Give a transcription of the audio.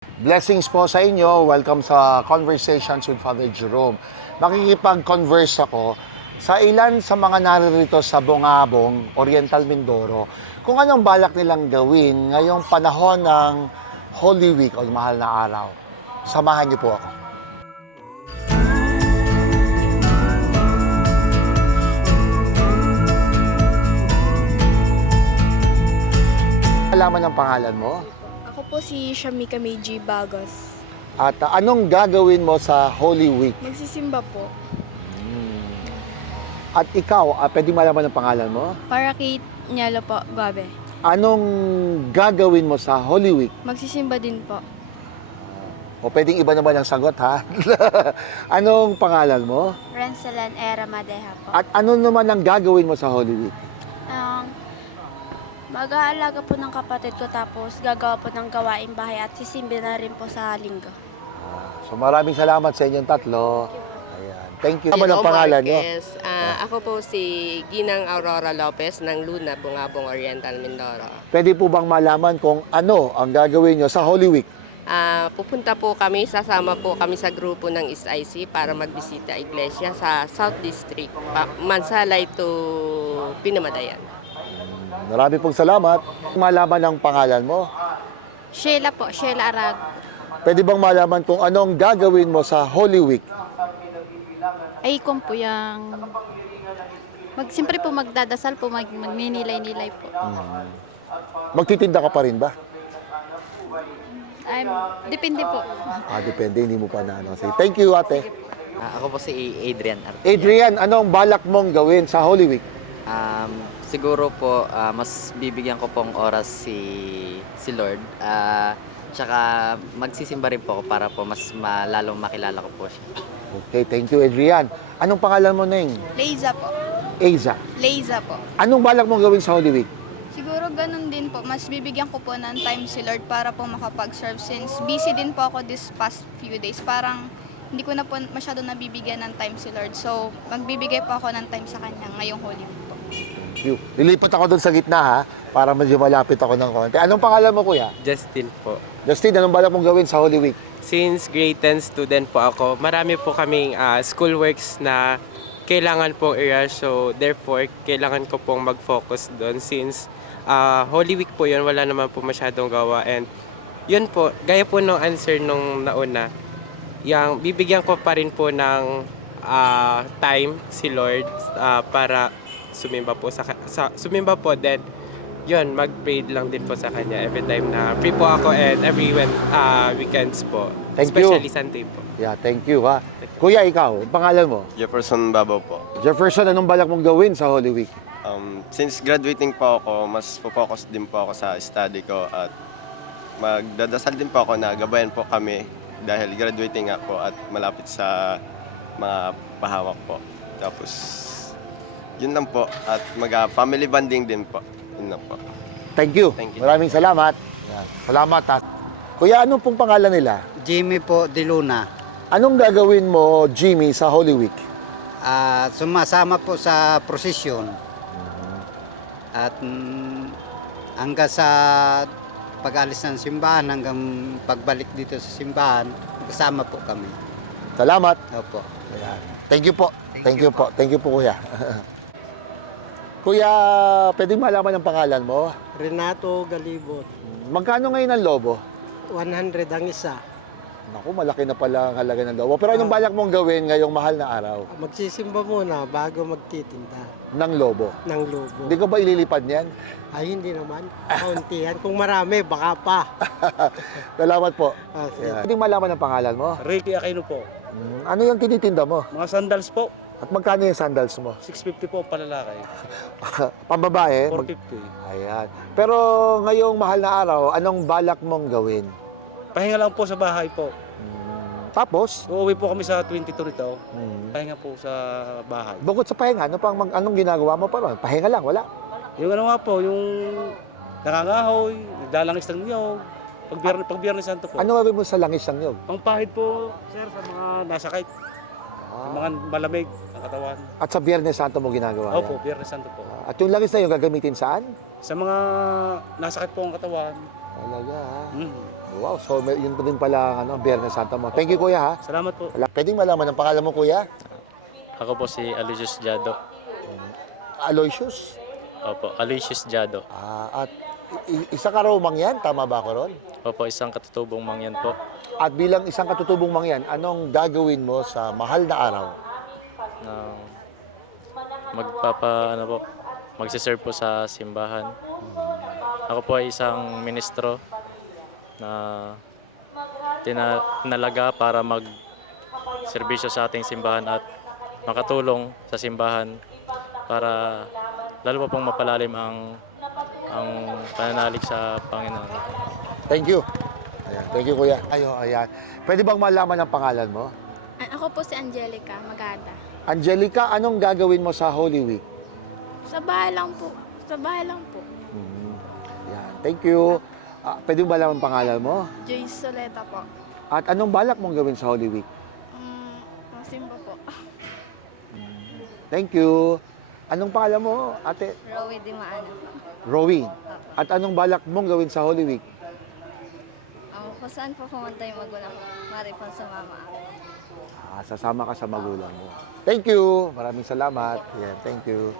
Blessings po sa inyo. Welcome sa Conversations with Father Jerome. Makikipag-converse ako sa ilan sa mga naririto sa Bungabong, Oriental Mindoro, kung anong balak nilang gawin ngayong panahon ng Holy Week o mahal na araw. Samahan niyo po ako. Alaman ang pangalan mo? Ako po si Shamika Meiji Bagos. At anong gagawin mo sa Holy Week? Magsisimba po. At ikaw, pwede malaman ang pangalan mo? Para kay Nyalo po, Gabe. Anong gagawin mo sa Holy Week? Magsisimba din po. O pwedeng iba naman ang sagot, ha? Anong pangalan mo? Rensalan Era Madeha po. At ano naman ang gagawin mo sa Holy Week? Mag-aalaga po ng kapatid ko tapos gagawa po ng gawaing bahay at sisimba na rin po sa linggo. So maraming salamat sa inyong tatlo. Ayan. Thank you. Ano ang pangalan niyo? Ako po si Ginang Aurora Lopez ng Luna, Bungabong, Oriental, Mindoro. Pwede po bang malaman kung ano ang gagawin niyo sa Holy Week? Pupunta po kami, sasama po kami sa grupo ng SIC para magbisita iglesia sa South District, Mansalay to Pinamadayan. Marami pong salamat. Malaman ang pangalan mo? Sheila po, Sheila Arag. Pwede bang malaman kung anong gagawin mo sa Holy Week? Ay, kung po yung... Siyempre po magdadasal po, magninilay-nilay po. Magtitinda ka pa rin ba? Depende po. Depende. Hindi mo pa na. Sige. Thank you, ate. Ako po si Adrian Arteaga. Adrian, anong balak mong gawin sa Holy Week? Siguro po, mas bibigyan ko pong oras si Lord. Tsaka magsisimba rin po ako para po mas lalong makilala ko po siya. Okay, thank you, Adrian. Anong pangalan mo, Neng? Leiza po. Aiza. Leiza po. Anong balak mong gawin sa Holy Week? Siguro ganun din po. Mas bibigyan ko po ng time si Lord para po makapag-serve since busy din po ako this past few days. Parang hindi ko na po masyado nabibigyan ng time si Lord. So, magbibigay po ako ng time sa Kanya ngayong Holy Week po. Thank you. Lilipat ako doon sa gitna, ha? Para medyo malapit ako ng konti. Anong pangalan mo, kuya? Justin po. Justin, anong balak mong gawin sa Holy Week? Since grade 10 student po ako, marami po kaming school works na kailangan pong i-rush. So, therefore, kailangan ko pong mag-focus doon since Holy Week po yun, wala naman po masyadong gawa. And yun po, gaya po ng answer nung nauna, yung bibigyan ko pa rin po ng time si Lord para sumimba po sumimba po, then yun, mag-pray lang din po sa kanya every time na free po ako and every weekends po. Thank you. Especially Sunday po. Yeah, thank you, ha? Kuya, ikaw, ang pangalan mo? Jefferson Babaw po. Jefferson, anong balak mong gawin sa Holy Week? Since graduating po ako, mas focus din po ako sa study ko at magdadasal din po ako na gabayan po kami dahil graduating nga po at malapit sa mga pahawak po. Tapos, yun lang po at mag-family bonding din po. Yun lang po. Thank you. Thank you. Maraming salamat. Yeah. Salamat, ha? Kuya, anong pong pangalan nila? Jimmy po de Luna. Anong gagawin mo, Jimmy, sa Holy Week? Sumasama po sa prosesyon. At hanggang sa pag-alis ng simbahan, hanggang pagbalik dito sa simbahan, kasama po kami. Salamat. Opo. Ayan. Thank you po. Thank you po. Thank you po, kuya. Kuya, pwedeng malaman ang pangalan mo? Renato Galibot. Magkano ngayon ang lobo? 100 ang isa. Naku, malaki na pala ang halaga ng lobo. Pero anong balak mong gawin ngayong mahal na araw? Magsisimba muna bago magtitinda Ng lobo. ng lobo. Hindi ko ba ililipad niyan? Ay, hindi naman. Kauntihan. Kung marami, baka pa. Salamat po. Sige. Ayan. Pwedeng malaman ang pangalan mo? Ricky Aquino po. Ano yung tinitinda mo? Mga sandals po. At magkano yung sandals mo? 650 po palalaki. Pambabae? 450. Ayan. Pero ngayong mahal na araw, anong balak mong gawin? Pahinga lang po sa bahay po. Tapos, Uuwi po kami sa 22 nito. Pahinga po sa bahay. bukod sa pahinga, anong ginagawa mo pa ron? Pahinga lang, wala. Yung ano nga po, yung nangangahoy, naglalangis ng niyog. Pag Biyernes Santo po. Ano gagawin mo sa langis ng nyog? Pangpahid po, sir, sa mga nasakit. Sa mga malamig ang katawan. At sa Biyernes Santo mo ginagawa Opo, yan? Biyernes Santo po. At yung langis na yun, gagamitin saan? Sa mga nasakit po ang katawan. Talaga, ha? Wow, so yun pa din pala ang Biyernes Santo mo. Thank you, kuya, ha? Salamat po. Pwedeng malaman ang pangalan mo, kuya? Ako po si Aloysius Jado. Aloysius? Opo, Aloysius Jado. At isa ka raw mangyan, tama ba ako ron? Opo, isang katutubong mangyan po. At bilang isang katutubong mangyan, anong gagawin mo sa mahal na araw? Na magsiserve po sa simbahan. Ako po ay isang ministro na tinalaga para mag-serbisyo sa ating simbahan at makatulong sa simbahan para lalo pa pong mapalalim ang pananalig sa Panginoon. Thank you. Ayan. Thank you, kuya. Ayan. Pwede bang malaman ang pangalan mo? Ako po si Angelica Magada. Angelica, anong gagawin mo sa Holy Week? Sa bahay lang po. Sa bahay lang po. Ayan. Thank you. Pwede bang malaman ang pangalan mo? Joyce Soleta po. At anong balak mong gawin sa Holy Week? Masimba po. Thank you. Anong pangalan mo, ate? Rowie Di Maana po. Rowie. At anong balak mong gawin sa Holy Week? Kung saan po pumunta yung magulang ko, mari po sumama ako. Sasama ka sa magulang mo. Thank you. Maraming salamat. Ayan, thank you.